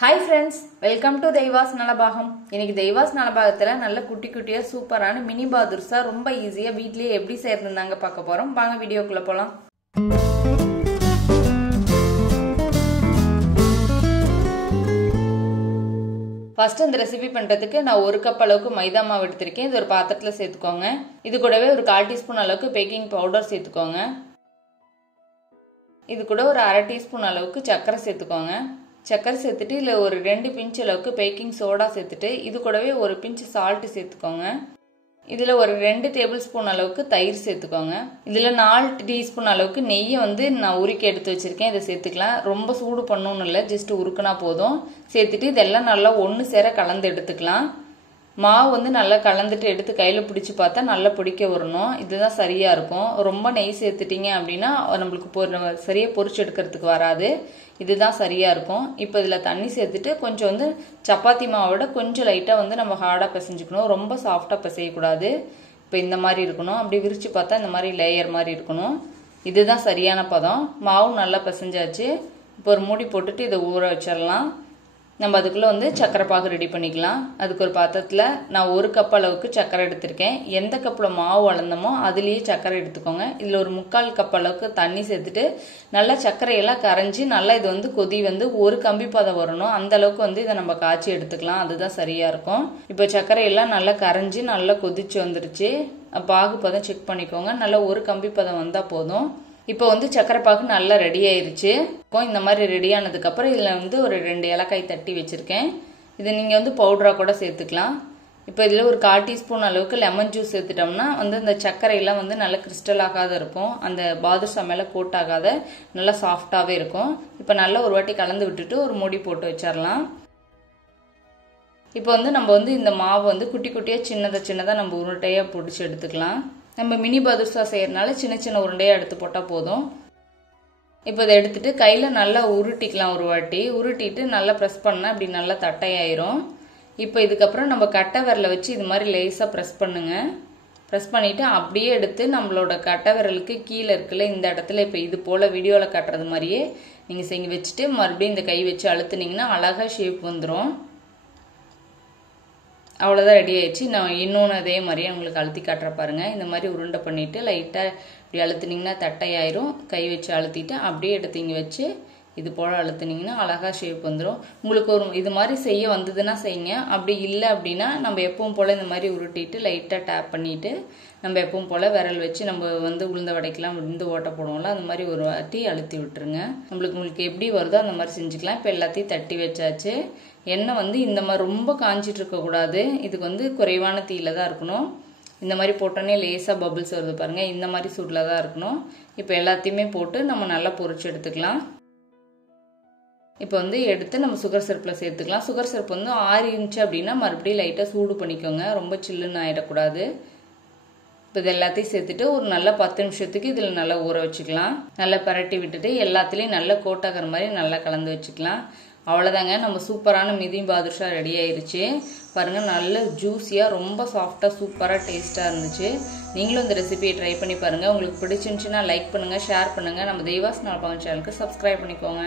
Hi friends, welcome to Deivas Nalabhagam. இன்னைக்கு Deivas Nalabhagathila நல்ல குட்டி குட்டியா சூப்பரான மினி பாதுர்ஷா ரொம்ப ஈஸியா வீட்லயே எப்படி செய்யறதுன்னு பார்க்க போறோம். வாங்க வீடியோக்குள்ள போலாம். First இந்த ரெசிபி பண்றதுக்கு நான் 1 கப் அளவுக்கு மைதா மாவு எடுத்துர்க்கேன். இது ஒரு பாத்திரத்துல சேர்த்துக்கோங்க. இது கூடவே ஒரு 1/4 டீஸ்பூன் அளவுக்கு பேக்கிங் பவுடர் சேர்த்துக்கோங்க. இது கூட ஒரு 1/2 டீஸ்பூன் அளவுக்கு சர்க்கரை சேர்த்துக்கோங்க. சக்கரை சேர்த்துட்டு இல்ல ஒரு 2 பிஞ்ச் அளவுக்கு பேக்கிங் சோடா சேர்த்துட்டு இது கூடவே ஒரு பிஞ்ச் சால்ட் சேர்த்துக்கோங்க. இதுல ஒரு 2 டேபிள் ஸ்பூன் அளவுக்கு தயிர் சேர்த்துக்கோங்க. இதுல 4 டீஸ்பூன் அளவுக்கு நெய்யை நான் உருக்கி எடுத்து வச்சிருக்கேன். இதை சேர்த்துக்கலாம். ரொம்ப சூடு பண்ணணும்னு இல்லை, ஜஸ்ட் உருக்குனா போதும். சேர்த்துட்டு இதெல்லாம் நல்லா ஒன்று சேர கலந்து எடுத்துக்கலாம். மாவு நல்லா கலந்துட்டு எடுத்து கையில பிடிச்சு பார்த்தா நல்லா பிடிக்க வரணும். இதுதான் சரியா இருக்கும். ரொம்ப நெய் சேர்த்துட்டீங்க அப்படின்னா நம்மளுக்கு சரியா பொரிச்சு எடுக்கிறதுக்கு வராது. இதுதான் சரியா இருக்கும். இப்போ இதுல தண்ணி சேர்த்துட்டு கொஞ்சம் சப்பாத்தி மாவோட கொஞ்சம் லைட்டா நம்ம ஹார்டா பிசைஞ்சுக்கணும். ரொம்ப சாஃப்டா பிசையக்கூடாது. இப்போ இந்த மாதிரி இருக்கணும். அப்படி விரிச்சு பார்த்தா இந்த மாதிரி லேயர் மாதிரி இருக்கணும். இதுதான் சரியான பதம். மாவு நல்லா பிசைஞ்சாச்சு. இப்போ ஒரு மூடி போட்டுட்டு இதை ஊற வச்சிடலாம். நம்ம அதுக்குள்ள சக்கரை பாகு ரெடி பண்ணிக்கலாம். அதுக்கு ஒரு பாத்திரத்துல நான் 1 கப் அளவுக்கு சக்கரை எடுத்திருக்கேன். எந்த கப்ல மாவு அளந்தமோ அதுலயே சக்கரை எடுத்துக்கோங்க. இதுல ஒரு 3/4 கப் அளவுக்கு தண்ணி சேர்த்துட்டு நல்லா சக்கரையெல்லாம் கரைஞ்சி நல்லா இது கொதி ஒரு கம்பி பதம் வரணும். அந்த அளவுக்கு இதை நம்ம காய்ச்சி எடுத்துக்கலாம். அதுதான் சரியா இருக்கும். இப்போ சக்கரையெல்லாம் நல்லா கரைஞ்சி நல்லா கொதிச்சு வந்துருச்சு. பாகு பதம் செக் பண்ணிக்கோங்க. நல்லா ஒரு கம்பி பதம் வந்தா போதும். இப்போ சக்கரை பாகு நல்லா ரெடி ஆயிருச்சு. இந்த மாதிரி ரெடி ஆனதுக்கு அப்புறம் இதுல ஒரு 2 ஏலக்காய் தட்டி வச்சிருக்கேன். இது நீங்க பவுடரா கூட சேர்த்துக்கலாம். இப்போ இதுல ஒரு 1/4 டீஸ்பூன் அளவுக்கு லெமன் ஜூஸ் சேர்த்துட்டோம்னா இந்த சக்கரை எல்லாம் நல்லா கிறிஸ்டல் ஆகாத இருக்கும். அந்த பாதுஷா மேல கோட் ஆகாத நல்லா சாஃப்டாவே இருக்கும். இப்போ நல்லா ஒரு வாட்டி கலந்து விட்டுட்டு ஒரு மூடி போட்டு வச்சிடலாம். இப்போ நம்ம இந்த மாவு குட்டி குட்டியா சின்னதா நம்ம உருண்டையா பிடிச்சி எடுத்துக்கலாம். நம்ம மினி பாதுஷா செய்யறதுனால சின்ன சின்ன உருண்டையா எடுத்து போட்டா போதும். இப்போ இதை எடுத்துட்டு கையில நல்லா உருட்டிக்கலாம். ஒரு வாட்டி உருட்டிட்டு நல்லா பிரஸ் பண்ணா அப்படி நல்லா தட்டையாயிரும். இப்போ இதுக்கப்புறம் நம்ம கட்டை விரலை வச்சு இது மாதிரி லேசா பிரஸ் பண்ணுங்க. பிரஸ் பண்ணிட்டு அப்படியே எடுத்து நம்மளோட கட்டை விரலுக்கு கீழே இருக்குல்ல இந்த இடத்துல இப்போ இது போல வீடியோல காட்டுறது மாதிரியே நீங்க செஞ்சு வச்சுட்டு மறுபடியும் இந்த கை வச்சு அழுத்துனீங்கன்னா அழகா ஷேப் வந்துடும். அவ்வளோதான் ரெடி ஆயிடுச்சு. நான் இன்னொன்று அதே மாதிரியே உங்களுக்கு அழுத்தி காட்டுற பாருங்க. இந்த மாதிரி உருண்டை பண்ணிட்டு லைட்டா இப்படி அழுத்துனீங்கன்னா தட்டையாயிரும். கை வச்சு அழுத்திட்டு அப்படியே எடுத்து இங்க வச்சு இது போல அழுத்துனீங்கன்னா அழகா ஷேப் வந்துடும். உங்களுக்கு ஒரு இது மாதிரி செய்ய வந்ததுன்னா செய்யுங்க. அப்படி இல்லை அப்படின்னா நம்ம எப்பவும் போல இந்த மாதிரி உருட்டிட்டு லைட்டா டேப் பண்ணிட்டு நம்ம எப்பவும் போல விரல் வச்சு நம்ம உளுந்த வடைக்கலாம் ஓட்ட போடுவோம்ல அந்த மாதிரி ஒரு வாட்டி அழுத்தி விட்டுருங்க. உங்களுக்கு எப்படி வருதோ அந்த மாதிரி செஞ்சுக்கலாம். இப்போ எல்லாத்தையும் தட்டி வச்சாச்சு. எண்ணெய் இந்த மாதிரி ரொம்ப காஞ்சிட்டு இருக்க கூடாது. இதுக்கு குறைவான தீயில தான் இருக்கணும். இந்த மாதிரி போட்டோன்னே லேசா பபிள்ஸ் வருது பாருங்க. இந்த மாதிரி சூட்ல தான் இருக்கணும். இப்போ எல்லாத்தையுமே போட்டு நம்ம நல்லா பொரிச்சு எடுத்துக்கலாம். இப்போ எடுத்து நம்ம சுகர் சிரப்ல சேர்த்துக்கலாம். சுகர் சிரப் ஆறிடுச்சு அப்படின்னா மறுபடியும் லைட்டா சூடு பண்ணிக்கோங்க. ரொம்ப சில்லுன்னு ஆயிடக்கூடாது. இப்போ இது எல்லாத்தையும் சேர்த்துட்டு ஒரு நல்ல 10 நிமிஷத்துக்கு இதுல நல்லா ஊற வச்சுக்கலாம். நல்லா பரட்டி விட்டுட்டு எல்லாத்துலயும் நல்லா கோட்டாகிற மாதிரி நல்லா கலந்து வச்சுக்கலாம். அவ்வளவுதாங்க, நம்ம சூப்பரான மினி பாதுஷா ரெடி ஆயிருச்சு. பாருங்க நல்ல ஜூஸியா ரொம்ப சாஃப்டா சூப்பரா டேஸ்டா இருந்துச்சு. நீங்களும் இந்த ரெசிபியை ட்ரை பண்ணி பாருங்க. உங்களுக்கு பிடிச்சிருந்துச்சுன்னா லைக் பண்ணுங்க, ஷேர் பண்ணுங்க. நம்ம தெய்வாஸ் நலபாகம் சேனலுக்கு சப்ஸ்கிரைப் பண்ணிக்கோங்க.